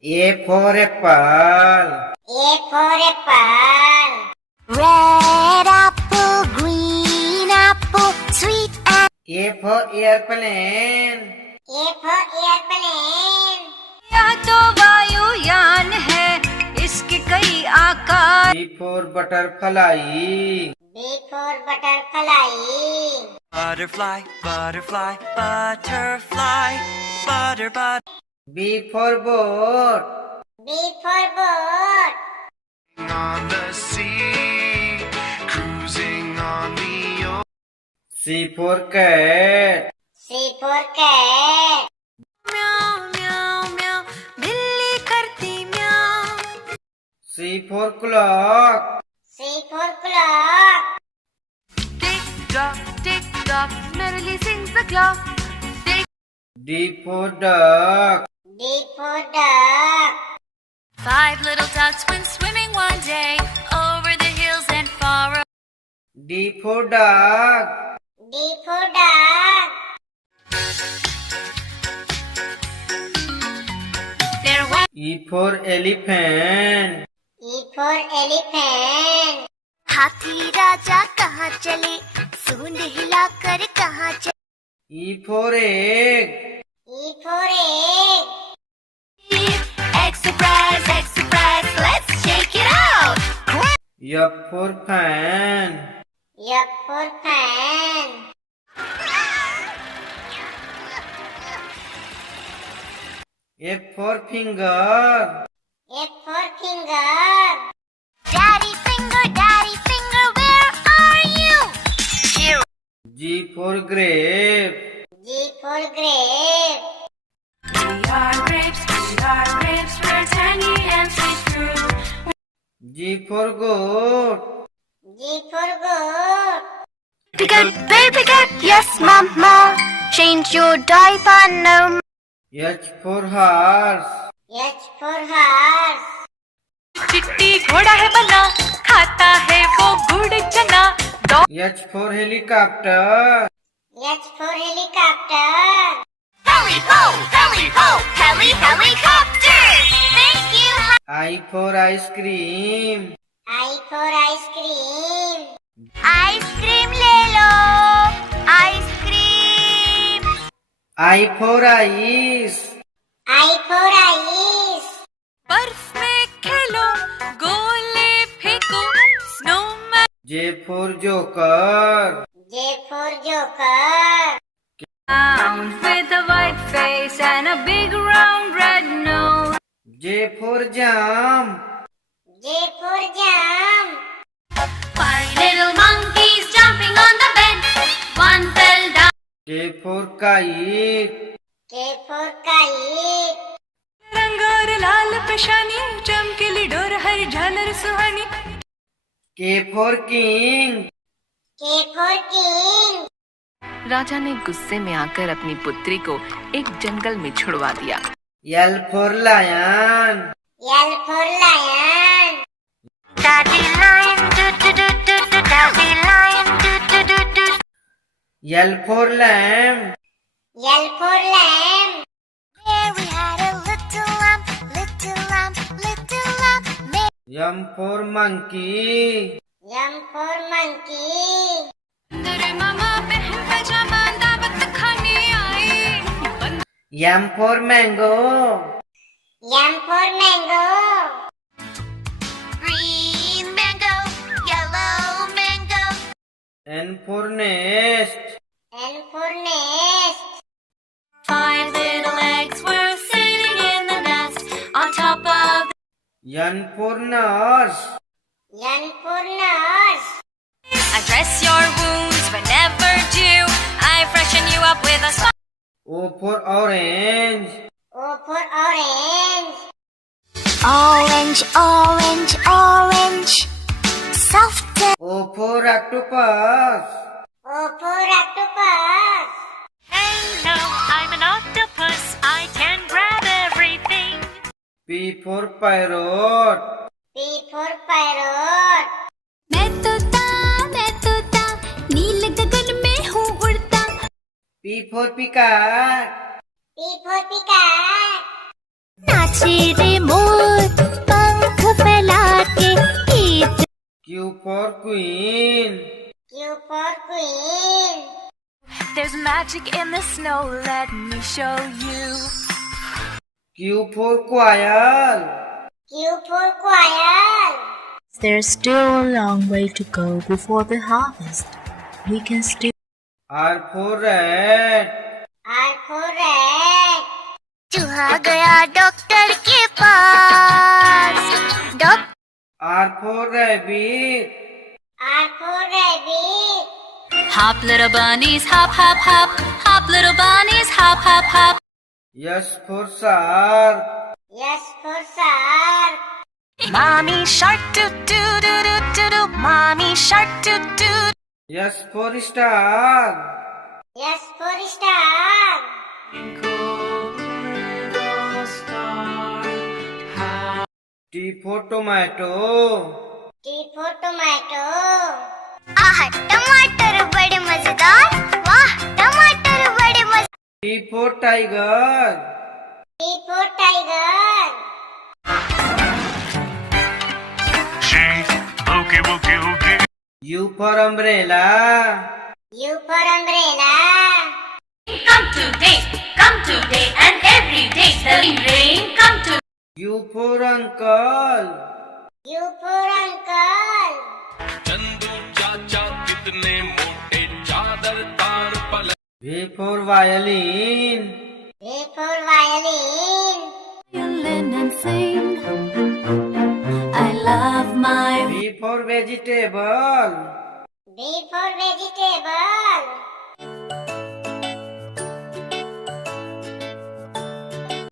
A for apple. A for apple. Red apple, green apple, sweet apple. A for airplane. A for airplane. यह तो वायुयान है, इसके कई आकार. B for butterfly. B for butterfly. Butterfly, butterfly, butterfly, butter, butter. B for boat. B for boat. On the sea, cruising on the ocean. C for cat. C for cat. म्याऊ म्याऊ म्याऊ, बिल्ली करती म्याऊ. C for clock. C for clock. Tick tock, merrily sings the clock. D for duck. D for duck. 5 little ducks went swimming one day over the hills and far. D for dog. D for duck. There was E for elephant. E for elephant. हाथी राजा कहाँ चले, सूंड हिलाकर कहाँ चले. E for egg. E for egg. Egg surprise, let's shake it out. F for fan. F for fan. F for finger. F for finger. Daddy finger, where are you? Here. G for grape. G for grape. We are grapes, we're tangy and sweet fruit. G for goat. G for goat. Baby cat, yes mama. Change your diaper now. H for horse. H for horse. चिट्टी घोड़ा है बना, खाता है वो गुड़ चना. H for helicopter. H for helicopter. Heli ho, helicopter. Thank you. I for ice cream. I for ice cream. Ice cream ले लो, ice cream. I for ice. I for ice. बर्फ में खेलो, गोले फेंको, snowman. J for joker. J for joker. With a white face and a big round red nose. J for jump. J for jump. 5 little monkeys jumping on the bed. One fell down. K for kite. K for kite. रंग और लाल पेशानी, चमकीली door हर झालर सुहानी. K for king. K for king. राजा ने गुस्से में आकर अपनी पुत्री को एक जंगल में छुड़वा दिया. L for lion. L for lion. Daddy lion, daddy lion, L for lamb. L for lamb. There we had a little lamb, little lamb, little lamb. M for monkey. M for monkey. मेरे मामा बहन पजामा दावत खाने आई. M for mango. M for mango. Green mango, yellow mango. N for nest. N for nest. 5 little eggs were sitting in the nest on top of. N for nurse. N for nurse. I dress your wounds whenever due. I freshen you up with a smile. O for orange. O for orange. Orange, orange, orange. Soft. O for octopus. O for octopus. Hello, I'm an octopus. I can grab everything. P for parrot. P for parrot. मैं तोता, नील गगन में हूँ उड़ता. P for peacock. P for peacock. नाच नाचे रे मोर पंख फैला के गीत Q for queen. Q for queen. There's magic in the snow, let me show you. Q for quail. Q for quail. There's still a long way to go before the harvest. We can still R for rat. R for rat. चूहा गया doctor के पास doctor R for rabbit. R for rabbit. Hop little bunnies, hop hop hop. Hop little bunnies, hop hop hop. S for shark. S for shark. Mommy shark doo doo doo doo doo doo. Mommy shark doo doo. S for star. S for star. T for tomato. T for tomato. आह टमाटर बड़े मजेदार वाह टमाटर बड़े मजेदार T for tiger. T for tiger. She boogie woogie woogie. U for umbrella. U for umbrella. Come today and every day. The rain come to. U for uncle. U for uncle. V for violin. V for violin. Violin and sing. I love my. V for vegetable. V for vegetable.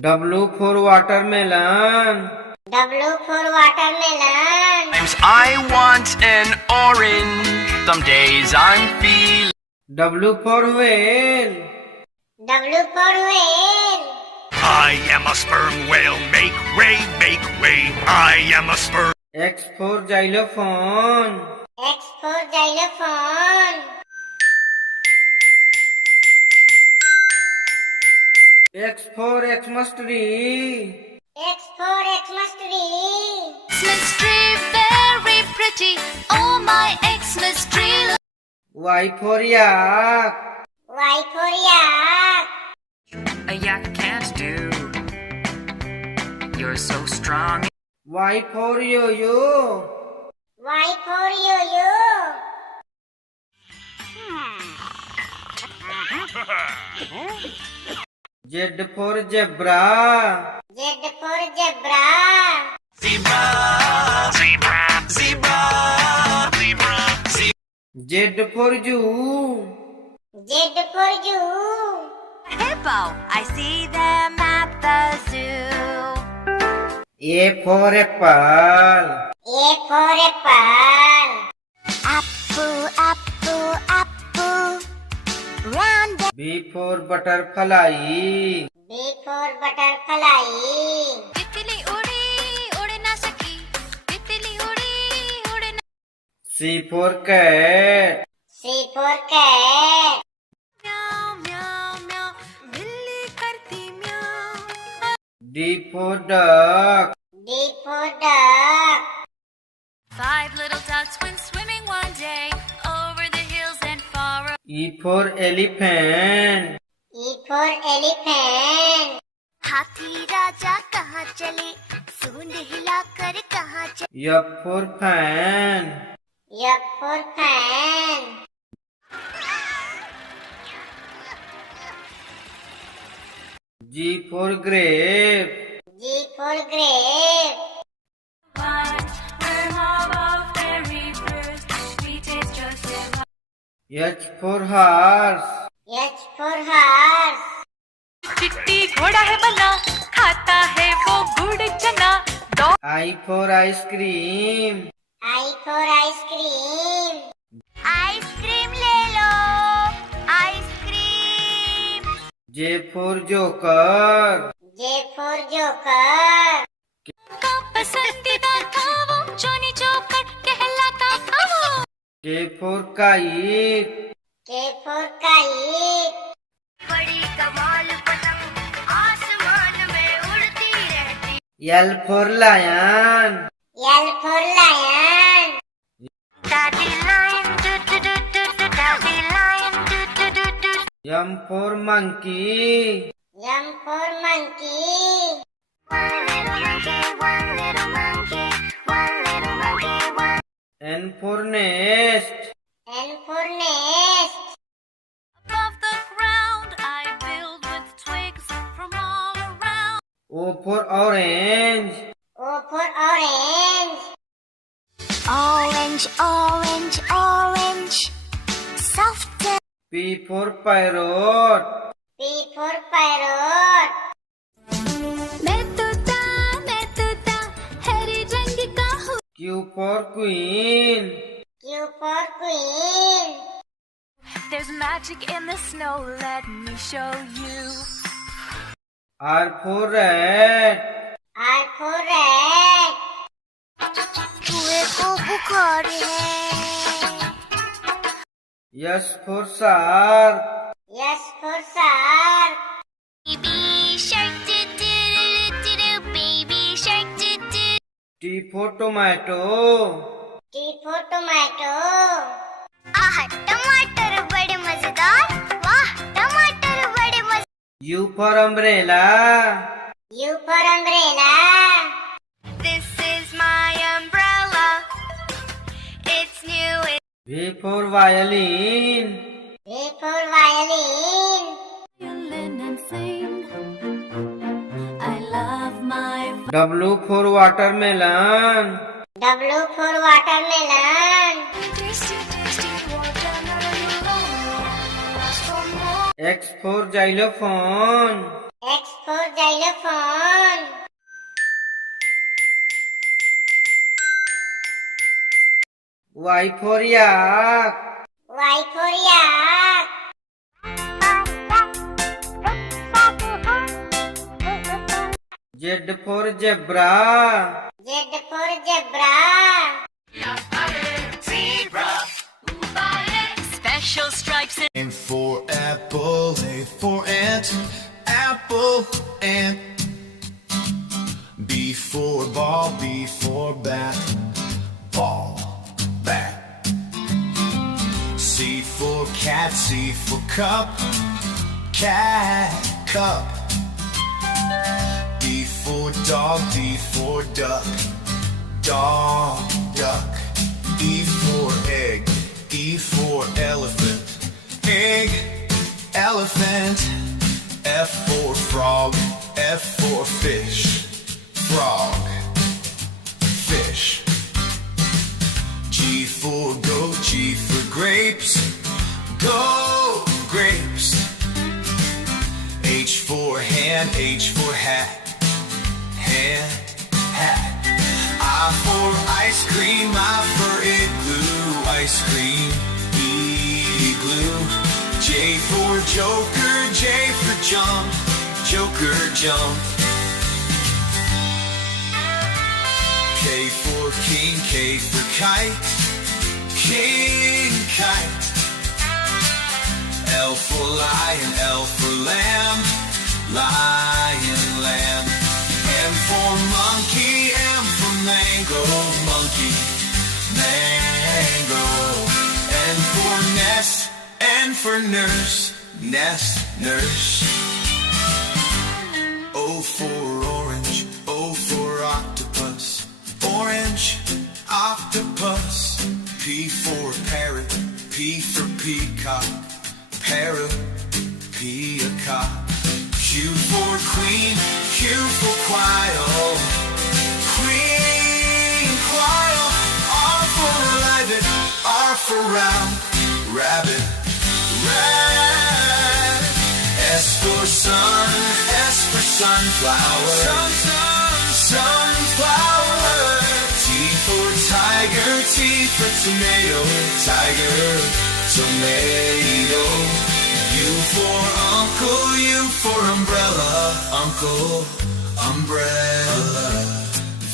W for watermelon. W for watermelon. Sometimes I want an orange. Some days I'm feeling. W for whale. W for whale. I am a sperm whale. Make way, make way. I am a sperm. X for xylophone. X for xylophone. X for Xmas tree. X for Xmas tree. Xmas tree very pretty. Oh my Xmas tree. Y for yak. Y for yak. A yak can't do. You're so strong. Y for yo-yo. Y for yo-yo. Z for zebra. Z for zebra. Zebra, zebra, zebra, zebra, zebra. Z for zoo. Z for zoo. Hippo, I see them at the zoo. A for apple. A for apple. Apple, apple, apple. Round B for butterfly. B for butterfly. तितली उड़ी उड़ ना सकी तितली उड़ी उड़ ना C for cat. C for cat. म्याऊ म्याऊ म्याऊ बिल्ली करती म्याऊ D for duck. D for duck. 5 little ducks went swimming one day over the hills and far away. E for elephant. E for elephant. हाथी राजा कहाँ चले सूंड हिलाकर कहाँ चले F for fan. F for fan. G for grape. G for grape. H for horse. H for horse. चिट्टी घोड़ा है बना खाता है वो गुड़ चना I for ice cream. I for ice cream. Ice cream ले लो ice cream J for joker. J for joker. का पसंदीदा था वो जॉनी जोकर कहलाता था वो K for kite. K for kite. बड़ी कमाल पतंग आसमान में उड़ती रहती L for lion. L for lion. Daddy lion, do do do do do. Daddy lion, do do do do. M for monkey. M for monkey. One little monkey, one little monkey, one little monkey, one. N for nest. N for nest. Above the ground, I build with twigs from all around. O for orange. O for orange. Orange, orange, orange. Soft. P for parrot. P for parrot. मैं तोता हरे रंग का हूँ. Q for queen. Q for queen. There's magic in the snow, let me show you. R for rat. R for rat. चूहे को बुखार है. S for shark. S for shark. Baby shark, do do do do, baby shark, do do. T for tomato. T for tomato. आह, टमाटर बड़े मजेदार. वाह, टमाटर बड़े मजेदार. U for umbrella. U for umbrella. This is my umbrella. It's new. V for violin. V for violin. Violin and sing. I love my. W for watermelon. W for watermelon. Tasty, tasty watermelon. Ask for more. X for xylophone. X for xylophone. Y for yak. Y for yak. Z for zebra. Z for zebra. Special stripes in. And for apple, A for ant, apple, ant. B for ball, B for bat, ball, bat. C for cat, C for cup, cat, cup. D for dog, D for duck, dog, duck. E for egg, E for elephant, egg, elephant. F for frog, F for fish, frog, fish. G for goat, G for grapes, go, grapes. H for hand, H for hat, hand, hat. I for ice cream, I for igloo, ice cream, igloo. J for joker, J for jump, joker, jump. K for king, K for kite, king, kite. L for lion, L for lamb, lion, lamb. M for monkey, M for mango, monkey, mango. N for nest, N for nurse, nest, nurse. O for orange, O for octopus, orange, octopus. P for parrot, P for peacock, parrot, peacock. Q for queen, Q for quail, queen, quail. R for rabbit, R for round, rabbit, rat. S for sun, S for sunflower, sun, sun, sunflower. T for tiger, T for tomato, tiger, tomato. U for uncle, U for umbrella, uncle, umbrella.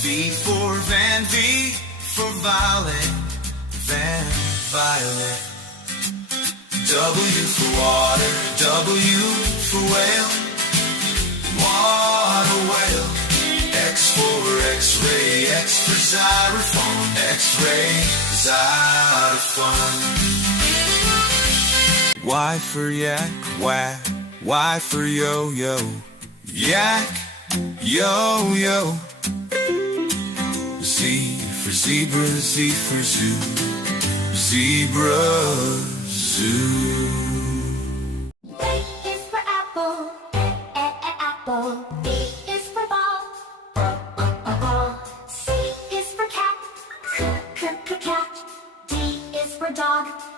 V for van, V for violet, van, violet. W for water, W for whale, water whale. X for X for xylophone, X-ray, xylophone. Y for yak, whack, Y for yo-yo, yak, yo-yo. Z for zebra, Z for zoo, zebra, zoo. A is for apple, apple. B is for ball, ball. C is for cat, cat. D is for dog.